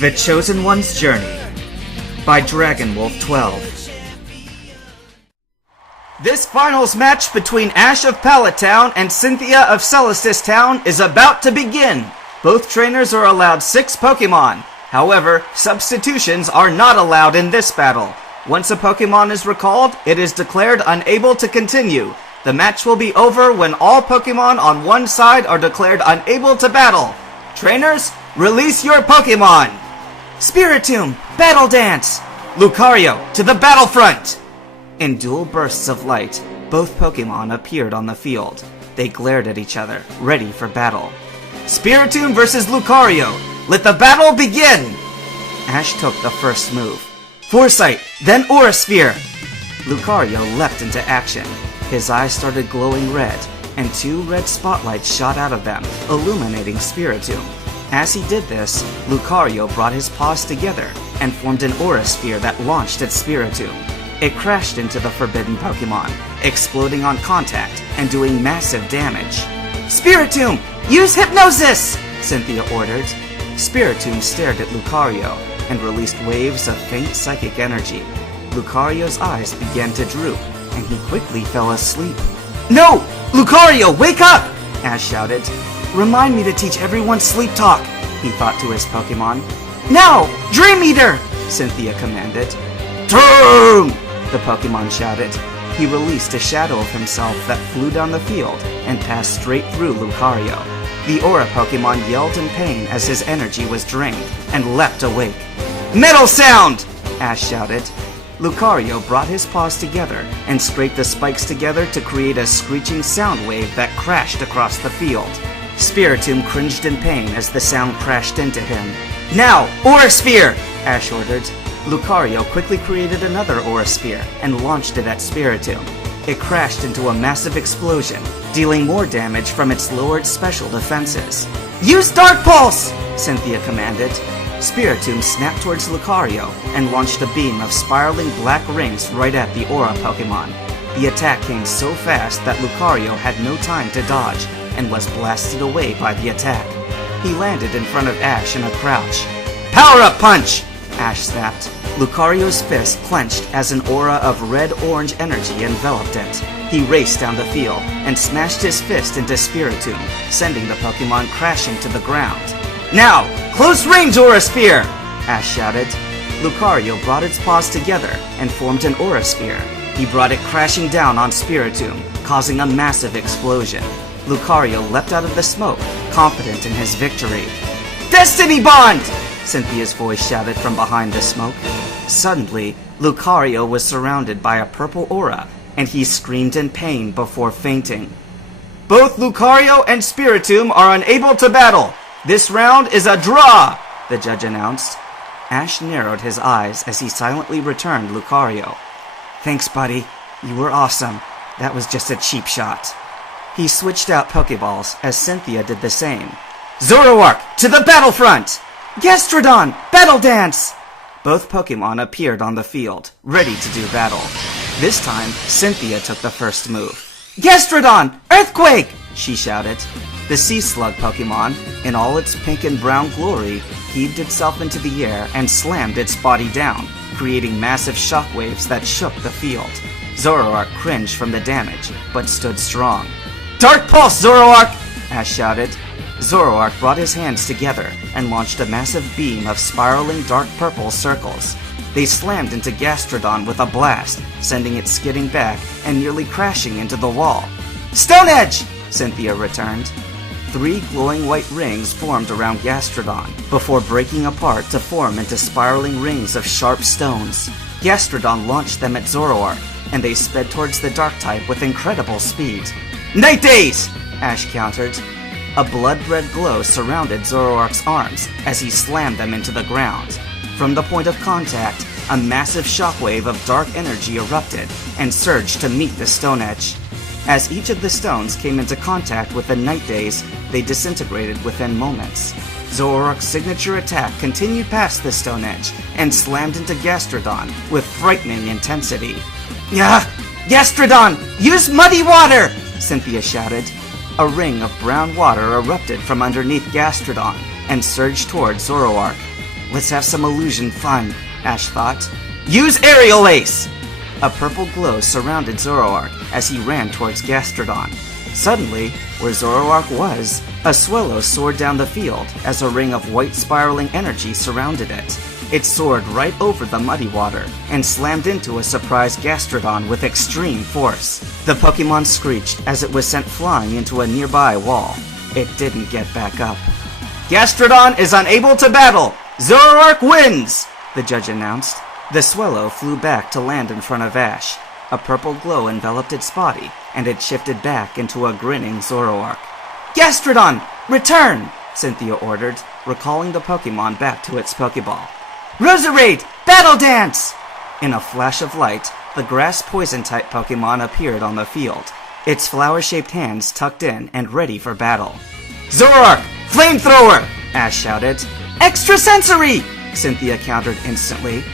The Chosen One's Journey by Dragonwolf 12. This finals match between Ash of Pallet Town and Cynthia of Celestis Town is about to begin. Both trainers are allowed 6 Pokemon. However, substitutions are not allowed in this battle. Once a Pokemon is recalled, it is declared unable to continue. The match will be over when all Pokemon on one side are declared unable to battle. Trainers, release your Pokemon! Spiritomb, Battle Dance! Lucario, to the battlefront! In dual bursts of light, both Pokemon appeared on the field. They glared at each other, ready for battle. Spiritomb versus Lucario! Let the battle begin! Ash took the first move. Foresight, then Aura Sphere! Lucario leapt into action. His eyes started glowing red, and 2 red spotlights shot out of them, illuminating Spiritomb. As he did this, Lucario brought his paws together and formed an Aura Sphere that launched at Spiritomb. It crashed into the forbidden Pokemon, exploding on contact and doing massive damage. Spiritomb, use Hypnosis! Cynthia ordered. Spiritomb stared at Lucario and released waves of faint psychic energy. Lucario's eyes began to droop, and he quickly fell asleep. No! Lucario, wake up! Ash shouted. Remind me to teach everyone sleep talk, he thought to his Pokemon. Now! Dream Eater! Cynthia commanded. Turn! The Pokemon shouted. He released a shadow of himself that flew down the field and passed straight through Lucario. The Aura Pokemon yelled in pain as his energy was drained and leapt awake. Metal Sound! Ash shouted. Lucario brought his paws together and scraped the spikes together to create a screeching sound wave that crashed across the field. Spiritomb cringed in pain as the sound crashed into him. Now, Aura Sphere! Ash ordered. Lucario quickly created another Aura Sphere and launched it at Spiritomb. It crashed into a massive explosion, dealing more damage from its lowered special defenses. Use Dark Pulse! Cynthia commanded. Spiritomb snapped towards Lucario and launched a beam of spiraling black rings right at the Aura Pokemon. The attack came so fast that Lucario had no time to dodge and was blasted away by the attack. He landed in front of Ash in a crouch. Power-Up Punch! Ash snapped. Lucario's fist clenched as an aura of red-orange energy enveloped it. He raced down the field and smashed his fist into Spiritomb, sending the Pokemon crashing to the ground. Now, Close Range Aura Sphere! Ash shouted. Lucario brought its paws together and formed an Aura Sphere. He brought it crashing down on Spiritomb, causing a massive explosion. Lucario leapt out of the smoke, confident in his victory. Destiny Bond! Cynthia's voice shouted from behind the smoke. Suddenly, Lucario was surrounded by a purple aura, and he screamed in pain before fainting. Both Lucario and Spiritomb are unable to battle. This round is a draw, the judge announced. Ash narrowed his eyes as he silently returned Lucario. Thanks, buddy. You were awesome. That was just a cheap shot. He switched out Pokeballs as Cynthia did the same. Zoroark, to the battlefront! Gastrodon, Battle Dance! Both Pokemon appeared on the field, ready to do battle. This time, Cynthia took the first move. Gastrodon, Earthquake! She shouted. The Sea Slug Pokemon, in all its pink and brown glory, heaved itself into the air and slammed its body down, creating massive shockwaves that shook the field. Zoroark cringed from the damage, but stood strong. Dark Pulse, Zoroark! Ash shouted. Zoroark brought his hands together and launched a massive beam of spiraling dark purple circles. They slammed into Gastrodon with a blast, sending it skidding back and nearly crashing into the wall. Stone Edge! Cynthia returned. 3 glowing white rings formed around Gastrodon, before breaking apart to form into spiraling rings of sharp stones. Gastrodon launched them at Zoroark, and they sped towards the Dark-type with incredible speed. Night Days! Ash countered. A blood-red glow surrounded Zoroark's arms as he slammed them into the ground. From the point of contact, a massive shockwave of dark energy erupted and surged to meet the Stone Edge. As each of the stones came into contact with the Night Days, they disintegrated within moments. Zoroark's signature attack continued past the Stone Edge and slammed into Gastrodon with frightening intensity. Gastrodon, use Muddy Water! Cynthia shouted. A ring of brown water erupted from underneath Gastrodon and surged toward Zoroark. let's have some illusion fun, Ash thought. Use Aerial Ace! A purple glow surrounded Zoroark as he ran towards Gastrodon. Suddenly, where Zoroark was, a swallow soared down the field as a ring of white spiraling energy surrounded it. It soared right over the muddy water and slammed into a surprised Gastrodon with extreme force. The Pokemon screeched as it was sent flying into a nearby wall. It didn't get back up. Gastrodon is unable to battle! Zoroark wins! The judge announced. The swallow flew back to land in front of Ash. A purple glow enveloped its body, and it shifted back into a grinning Zoroark. Gastrodon, return! Cynthia ordered, recalling the Pokemon back to its Pokeball. Roserade, battle dance! In a flash of light, the grass poison-type Pokemon appeared on the field, its flower-shaped hands tucked in and ready for battle. Zoroark, flamethrower! Ash shouted. Extrasensory! Cynthia countered instantly.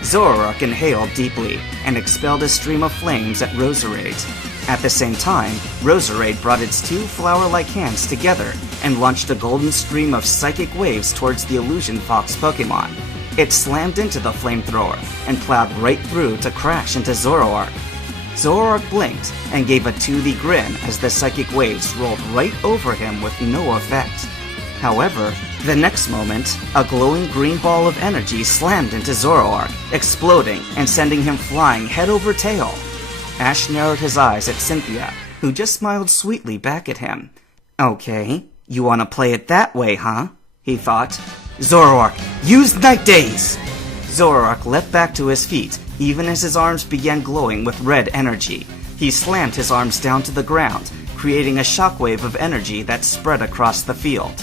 Zoroark inhaled deeply and expelled a stream of flames at Roserade. At the same time, Roserade brought its two flower-like hands together and launched a golden stream of psychic waves towards the Illusion Fox Pokemon. It slammed into the flamethrower and plowed right through to crash into Zoroark. Zoroark blinked and gave a toothy grin as the psychic waves rolled right over him with no effect. However, the next moment, a glowing green ball of energy slammed into Zoroark, exploding and sending him flying head over tail. Ash narrowed his eyes at Cynthia, who just smiled sweetly back at him. Okay, you want to play it that way, huh? He thought. Zoroark, use Night Daze! Zoroark leapt back to his feet, even as his arms began glowing with red energy. He slammed his arms down to the ground, creating a shockwave of energy that spread across the field.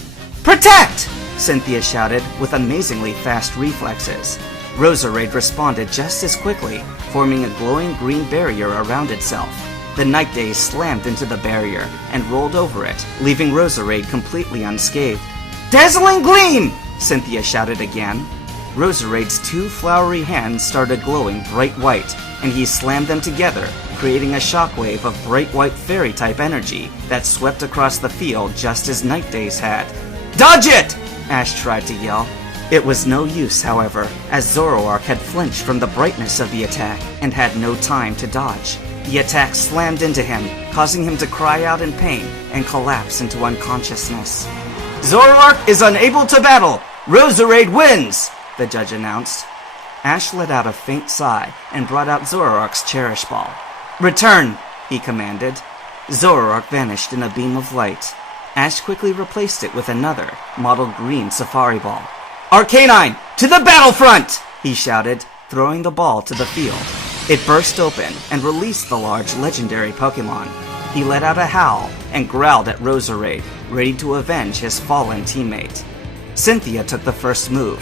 Protect! Cynthia shouted with amazingly fast reflexes. Roserade responded just as quickly, forming a glowing green barrier around itself. The Night Daze slammed into the barrier and rolled over it, leaving Roserade completely unscathed. Dazzling Gleam! Cynthia shouted again. Roserade's two flowery hands started glowing bright white, and he slammed them together, creating a shockwave of bright white fairy-type energy that swept across the field just as Night Daze had. Dodge it! Ash tried to yell. It was no use, however, as Zoroark had flinched from the brightness of the attack and had no time to dodge. The attack slammed into him, causing him to cry out in pain and collapse into unconsciousness. Zoroark is unable to battle! Roserade wins! The judge announced. Ash let out a faint sigh and brought out Zoroark's Cherish Ball. Return! He commanded. Zoroark vanished in a beam of light. Ash quickly replaced it with another, mottled green Safari Ball. Arcanine, to the battlefront! He shouted, throwing the ball to the field. It burst open and released the large legendary Pokemon. He let out a howl and growled at Roserade, ready to avenge his fallen teammate. Cynthia took the first move.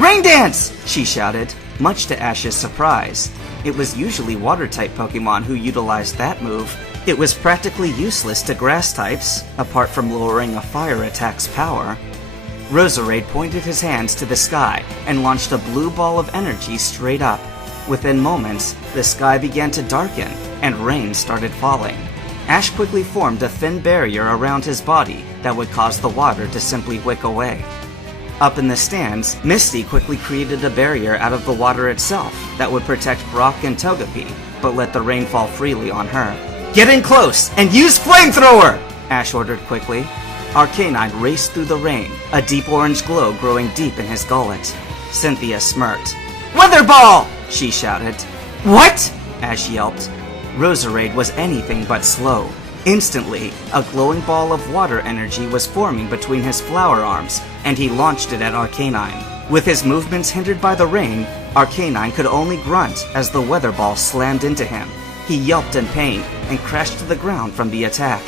Rain Dance! She shouted, much to Ash's surprise. It was usually water-type Pokemon who utilized that move. It was practically useless to grass types, apart from lowering a fire attack's power. Roserade pointed his hands to the sky and launched a blue ball of energy straight up. Within moments, the sky began to darken and rain started falling. Ash quickly formed a thin barrier around his body that would cause the water to simply wick away. Up in the stands, Misty quickly created a barrier out of the water itself that would protect Brock and Togepi, but let the rain fall freely on her. Get in close and use Flamethrower! Ash ordered quickly. Arcanine raced through the rain, a deep orange glow growing deep in his gullet. Cynthia smirked. Weather Ball! She shouted. What? Ash yelped. Roserade was anything but slow. Instantly, a glowing ball of water energy was forming between his flower arms, and he launched it at Arcanine. With his movements hindered by the rain, Arcanine could only grunt as the weather ball slammed into him. He yelped in pain and crashed to the ground from the attack.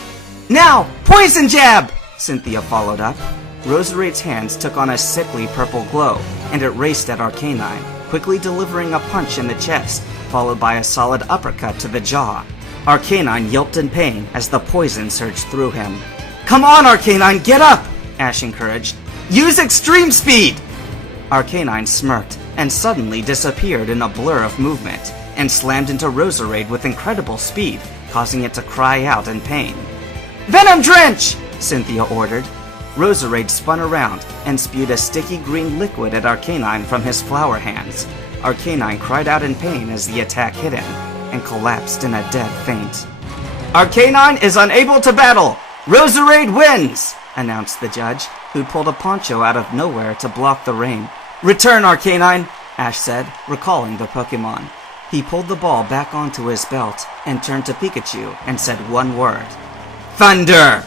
Now, Poison Jab! Cynthia followed up. Roserade's hands took on a sickly purple glow, and it raced at Arcanine, quickly delivering a punch in the chest, followed by a solid uppercut to the jaw. Arcanine yelped in pain as the poison surged through him. Come on, Arcanine, get up! Ash encouraged. Use Extreme Speed! Arcanine smirked and suddenly disappeared in a blur of movement, and slammed into Roserade with incredible speed, causing it to cry out in pain. Venom Drench! Cynthia ordered. Roserade spun around and spewed a sticky green liquid at Arcanine from his flower hands. Arcanine cried out in pain as the attack hit him and collapsed in a dead faint. "Arcanine is unable to battle! Roserade wins!" announced the judge, who pulled a poncho out of nowhere to block the rain. "Return, Arcanine," Ash said, recalling the Pokemon. He pulled the ball back onto his belt and turned to Pikachu and said one word. "Thunder!"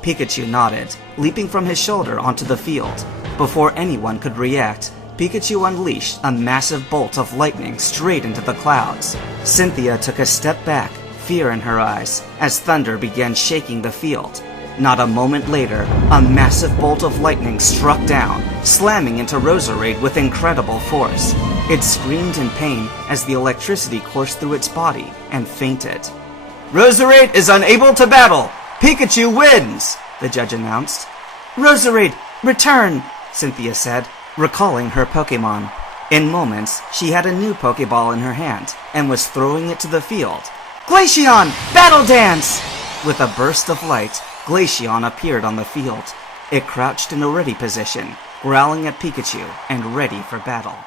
Pikachu nodded, leaping from his shoulder onto the field. Before anyone could react, Pikachu unleashed a massive bolt of lightning straight into the clouds. Cynthia took a step back, fear in her eyes, as thunder began shaking the field. Not a moment later, a massive bolt of lightning struck down, slamming into Roserade with incredible force. It screamed in pain as the electricity coursed through its body and fainted. "Roserade is unable to battle! Pikachu wins!" the judge announced. "Roserade, return!" Cynthia said, recalling her Pokemon. In moments, she had a new Pokeball in her hand and was throwing it to the field. "Glaceon! Battle Dance!" With a burst of light, Glaceon appeared on the field. It crouched in a ready position, growling at Pikachu and ready for battle.